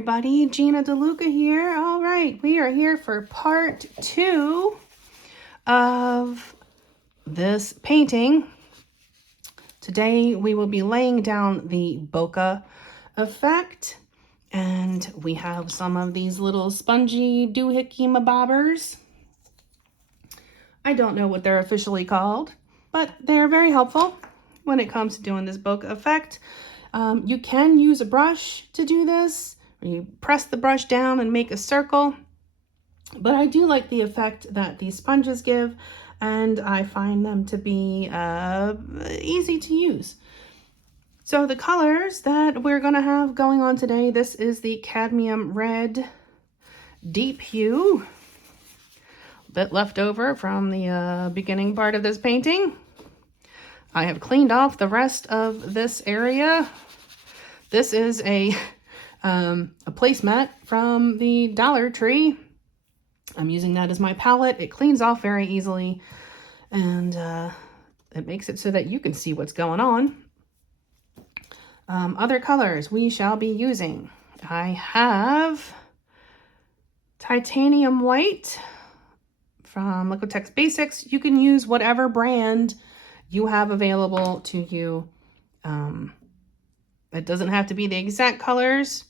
everybody, Gina DeLuca here. All right, we are here for part 2 of this painting. Today we will be laying down the bokeh effect, and we have some of these little spongy doohickey mabobbers. I don't know what they're officially called, but they're very helpful when it comes to doing this bokeh effect. You can use a brush to do this, or you press the brush down and make a circle, but I do like the effect that these sponges give, and I find them to be easy to use. So the colors that we're going to have going on today, this is the Cadmium Red Deep Hue, a bit left over from the beginning part of this painting. I have cleaned off the rest of this area. This is a placemat from the Dollar Tree. I'm using that as my palette. It cleans off very easily, and it makes it so that you can see what's going on. Other colors we shall be using. I have Titanium White from Liquitex Basics. You can use whatever brand you have available to you. It doesn't have to be the exact colors.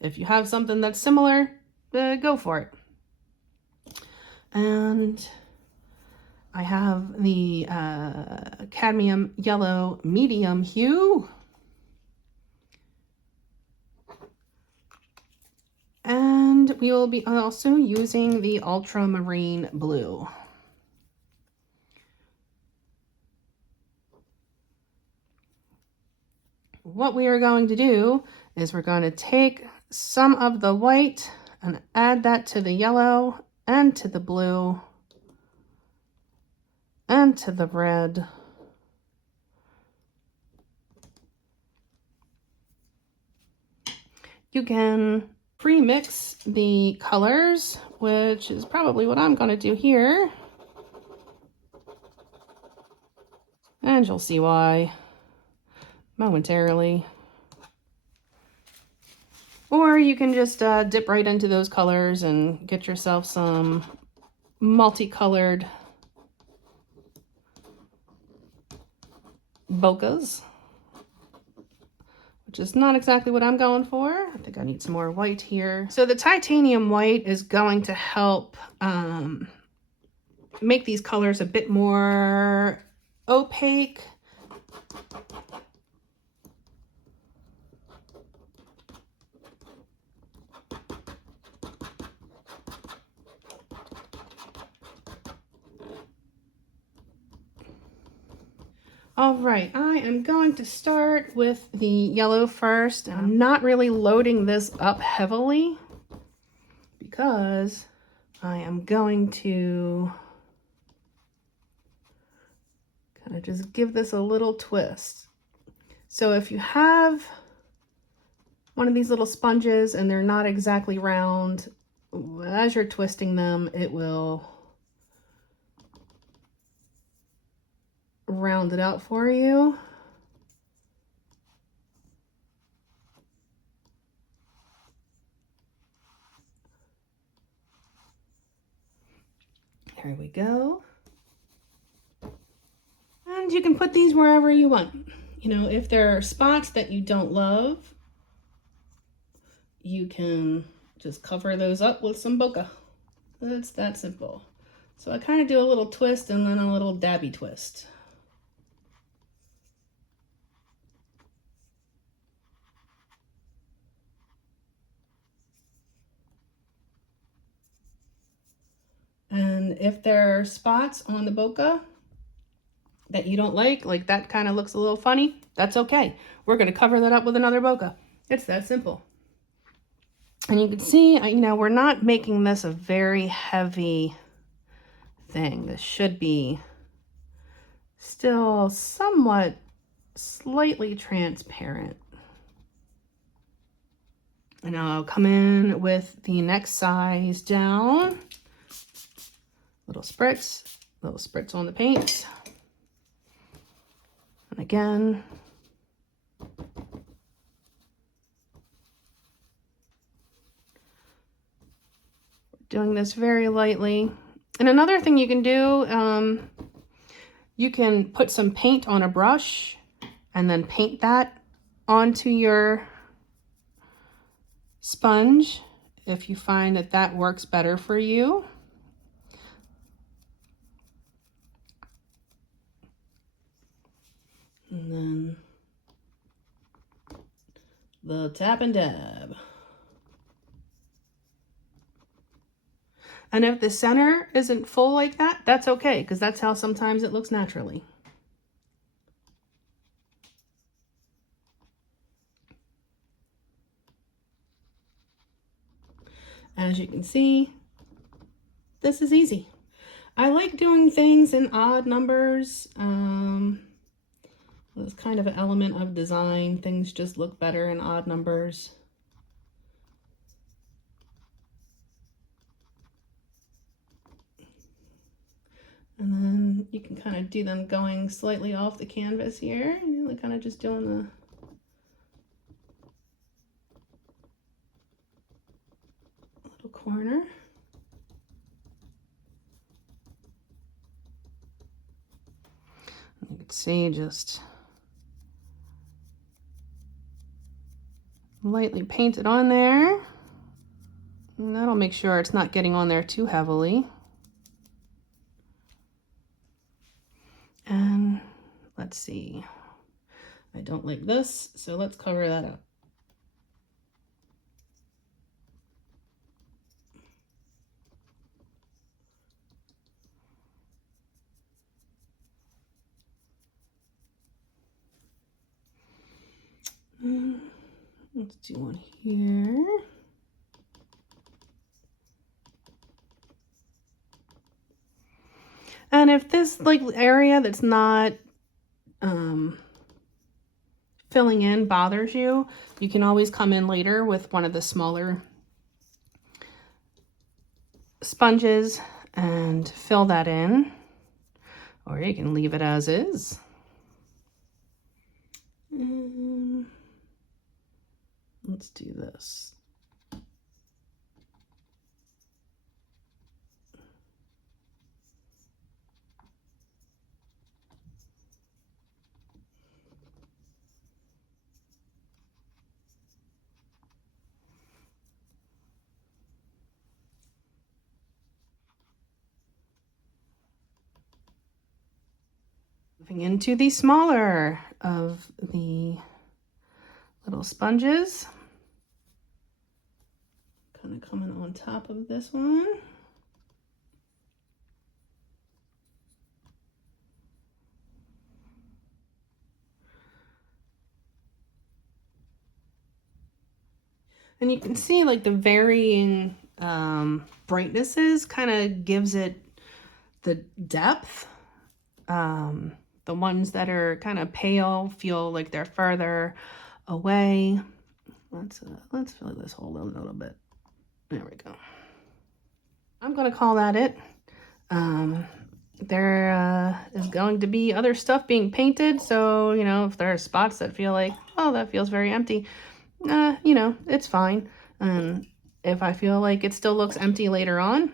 If you have something that's similar, go for it. And I have the Cadmium Yellow Medium Hue. And we will be also using the Ultramarine Blue. What we are going to do is we're going to take some of the white and add that to the yellow and to the blue and to the red. You can pre-mix the colors, which is probably what I'm going to do here. And you'll see why momentarily. Or you can just dip right into those colors and get yourself some multicolored bokehs, which is not exactly what I'm going for. I think I need some more white here. So the titanium white is going to help make these colors a bit more opaque. All right, I am going to start with the yellow first. I'm not really loading this up heavily because I am going to kind of just give this a little twist. So if you have one of these little sponges and they're not exactly round, as you're twisting them, it will round it out for you. There we go. And you can put these wherever you want. You know, if there are spots that you don't love, you can just cover those up with some bokeh. It's that simple. So I kind of do a little twist and then a little dabby twist. And if there are spots on the bokeh that you don't like that kind of looks a little funny, that's okay. We're going to cover that up with another bokeh. It's that simple. And you can see, you know, we're not making this a very heavy thing. This should be still somewhat slightly transparent. And I'll come in with the next size down. Little spritz on the paint. And again, Doing this very lightly. And another thing you can do, you can put some paint on a brush and then paint that onto your sponge if you find that that works better for you. And then the tap and dab. And if the center isn't full like that, that's okay, because that's how sometimes it looks naturally. As you can see, this is easy. I like doing things in odd numbers. It's kind of an element of design. Things just look better in odd numbers. And then you can kind of do them going slightly off the canvas here. And you're kind of just doing the little corner. You can see just lightly paint it on there. And that'll make sure it's not getting on there too heavily. And let's see, I don't like this, so let's cover that up. Let's do one here. And if this like area that's not filling in bothers you, you can always come in later with one of the smaller sponges and fill that in, or you can leave it as is. Let's do this. Moving into the smaller of the little sponges. Kind of coming on top of this one. And you can see like the varying brightnesses kind of gives it the depth. The ones that are kind of pale feel like they're further away. Let's fill this hole a little bit. There we go. I'm gonna call that it. There is going to be other stuff being painted, so you know, if there are spots that feel like, oh, that feels very empty, you know, it's fine. And if I feel like it still looks empty later on,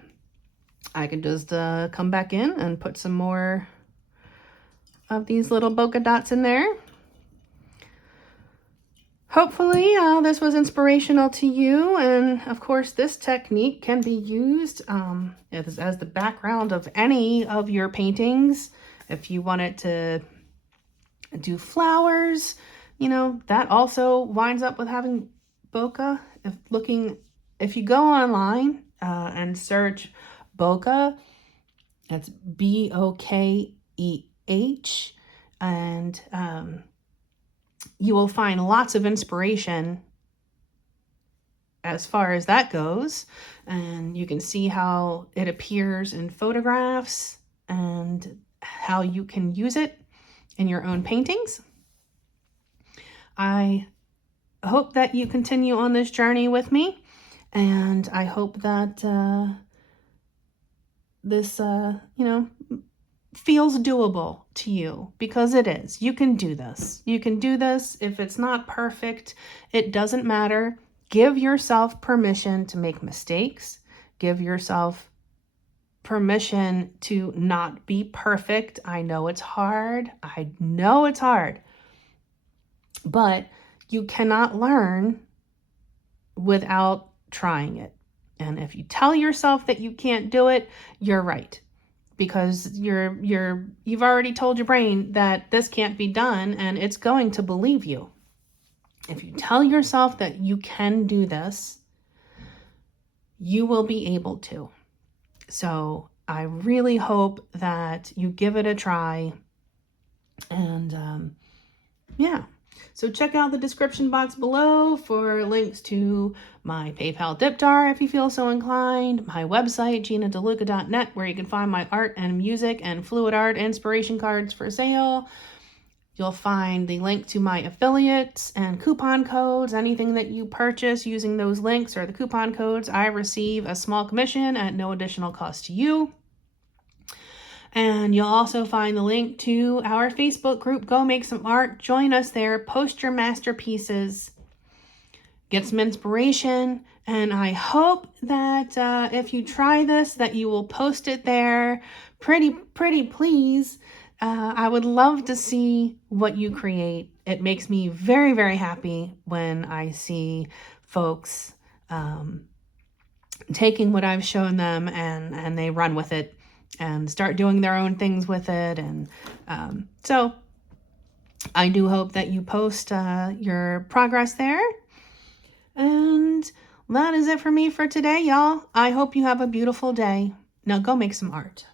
I can just come back in and put some more of these little bokeh dots in there. Hopefully this was inspirational to you, and of course this technique can be used as the background of any of your paintings. If you wanted to do flowers, you know, that also winds up with having bokeh. If you go online and search bokeh, that's Bokeh, and you will find lots of inspiration as far as that goes, and you can see how it appears in photographs and how you can use it in your own paintings. I hope that you continue on this journey with me, and I hope that this you know, feels doable to you, because it is. You can do this. You can do this. If it's not perfect, it doesn't matter. Give yourself permission to make mistakes. Give yourself permission to not be perfect. I know it's hard. I know it's hard. But you cannot learn without trying it. And if you tell yourself that you can't do it, you're right. Because you've already told your brain that this can't be done, and it's going to believe you. If you tell yourself that you can do this, you will be able to. So I really hope that you give it a try. And yeah. So check out the description box below for links to my PayPal dip jar if you feel so inclined, my website, ginadeluca.net, where you can find my art and music and fluid art inspiration cards for sale. You'll find the link to my affiliates and coupon codes. Anything that you purchase using those links or the coupon codes, I receive a small commission at no additional cost to you. And you'll also find the link to our Facebook group, Go Make Some Art. Join us there, post your masterpieces, get some inspiration. And I hope that if you try this, that you will post it there. Pretty please. I would love to see what you create. It makes me very, very happy when I see folks taking what I've shown them and they run with it and start doing their own things with it. And so I do hope that you post your progress there. And that is it for me for today, y'all. I hope you have a beautiful day. Now go make some art.